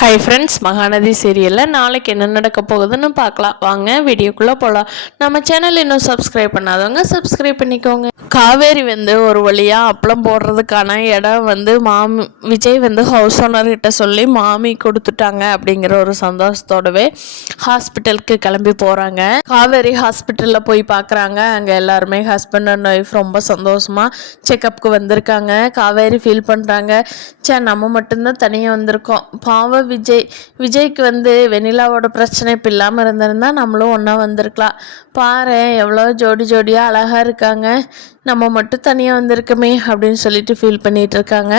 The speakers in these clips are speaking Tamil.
ஹாய் ஃப்ரெண்ட்ஸ், மகாநதி சீரியலில் நாளைக்கு என்ன நடக்க போகுதுன்னு பார்க்கலாம். வாங்க வீடியோக்குள்ளே போகலாம். நம்ம சேனல் இன்னும் சப்ஸ்கிரைப் பண்ணாதவங்க சப்ஸ்கிரைப் பண்ணிக்கோங்க. காவேரி ஒரு வழியாக அப்பளம் போடுறதுக்கான இடம் விஜய் ஹவுஸ் ஓனர்கிட்ட சொல்லி மாமி கொடுத்துட்டாங்க அப்படிங்கிற ஒரு சந்தோஷத்தோடவே ஹாஸ்பிட்டலுக்கு கிளம்பி போகிறாங்க. காவேரி ஹாஸ்பிட்டலில் போய் பார்க்குறாங்க. அங்கே எல்லாருமே ஹஸ்பண்ட் அண்ட் ஒய்ஃப் ரொம்ப சந்தோஷமாக செக்கப்புக்கு வந்திருக்காங்க. காவேரி ஃபீல் பண்ணுறாங்க, நம்ம மட்டும்தான் தனியாக வந்திருக்கோம், பாவம் விஜய்க்கு வெண்ணிலாவோட பிரச்சனை இப்போ இல்லாமல் இருந்திருந்தா நம்மளும் ஒன்றா வந்திருக்கலாம். பாரு எவ்வளோ ஜோடி ஜோடியாக அழகாக இருக்காங்க, நம்ம மட்டும் தனியாக வந்திருக்கமே அப்படின்னு சொல்லிட்டு ஃபீல் பண்ணிகிட்டு இருக்காங்க.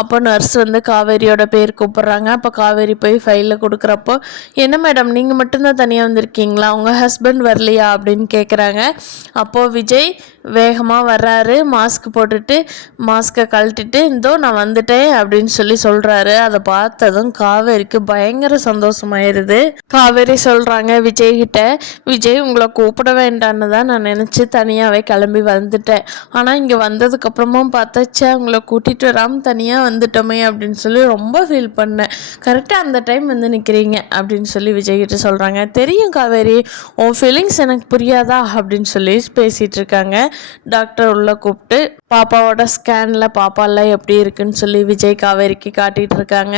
அப்போ நர்ஸ் காவேரியோட பேர் கூப்பிட்றாங்க. அப்போ காவேரி போய் ஃபைலில் கொடுக்குறப்போ, என்ன மேடம் நீங்கள் மட்டும்தான் தனியாக வந்திருக்கீங்களா, உங்கள் ஹஸ்பண்ட் வரலையா அப்படின்னு கேட்குறாங்க. அப்போது விஜய் வேகமாக வர்றாரு, மாஸ்க் போட்டுட்டு மாஸ்கை கழட்டிட்டு இந்தோ நான் வந்துட்டேன் அப்படின்னு சொல்கிறாரு. அதை பார்த்ததும் காவேரிக்கு பயங்கர சந்தோஷமாயிருது. காவேரி சொல்கிறாங்க விஜய்கிட்ட, விஜய் உங்களை கூப்பிட வேண்டான்னு தான் நான் நினச்சி தனியாகவே கிளம்பி வந்துட்டேன். ஆனால் இங்கே வந்ததுக்கப்புறமும் பார்த்தாச்சா உங்களை கூட்டிகிட்டு வராமல் தனியாக வந்துட்டோமே அப்படின்னு சொல்லி ரொம்ப ஃபீல் பண்ணேன். கரெக்டாக அந்த டைம் நிற்கிறீங்க அப்படின்னு சொல்லி விஜய்கிட்ட சொல்கிறாங்க. தெரியும் காவேரி, உன் ஃபீலிங்ஸ் எனக்கு புரியாதா அப்படின்னு சொல்லி பேசிகிட்டு இருக்காங்க. டாக்டர் உள்ளே கூப்பிட்டு பாப்பாவோட ஸ்கேனில் பாப்பாலாம் எப்படி இருக்குன்னு சொல்லி விஜய் காவேரிக்கு காட்டிகிட்டு இருக்காங்க.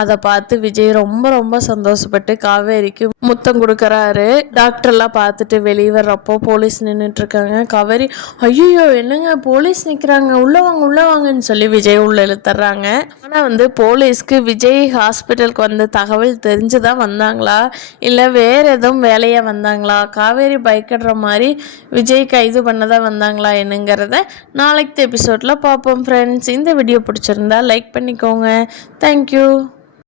அதை பார்த்து விஜய் ரொம்ப ரொம்ப சந்தோஷப்பட்டு காவேரிக்கு முத்தம் கொடுக்குறாரு. டாக்டர்லாம் பார்த்துட்டு வெளியே வர்றப்போ போலீஸ் நின்றுட்டுருக்காங்க. காவேரி ஐயோ என்னங்க போலீஸ் நிற்கிறாங்க, உள்ளே வாங்கன்னு சொல்லி விஜய் உள்ளே இழுத்துறாங்க. ஆனால் போலீஸ்க்கு விஜய் ஹாஸ்பிட்டலுக்கு தகவல் தெரிஞ்சு தான் வந்தாங்களா இல்லை வேறு எதுவும் வேலையாக வந்தாங்களா, காவேரி பயப்படுற மாதிரி விஜய் கைது பண்ணதான் வந்தாங்களா என்னங்கிறத நாளைக்கு எபிசோடில் பார்ப்போம் ஃப்ரெண்ட்ஸ். இந்த வீடியோ பிடிச்சிருந்தா லைக் பண்ணிக்கோங்க. தேங்க்யூ.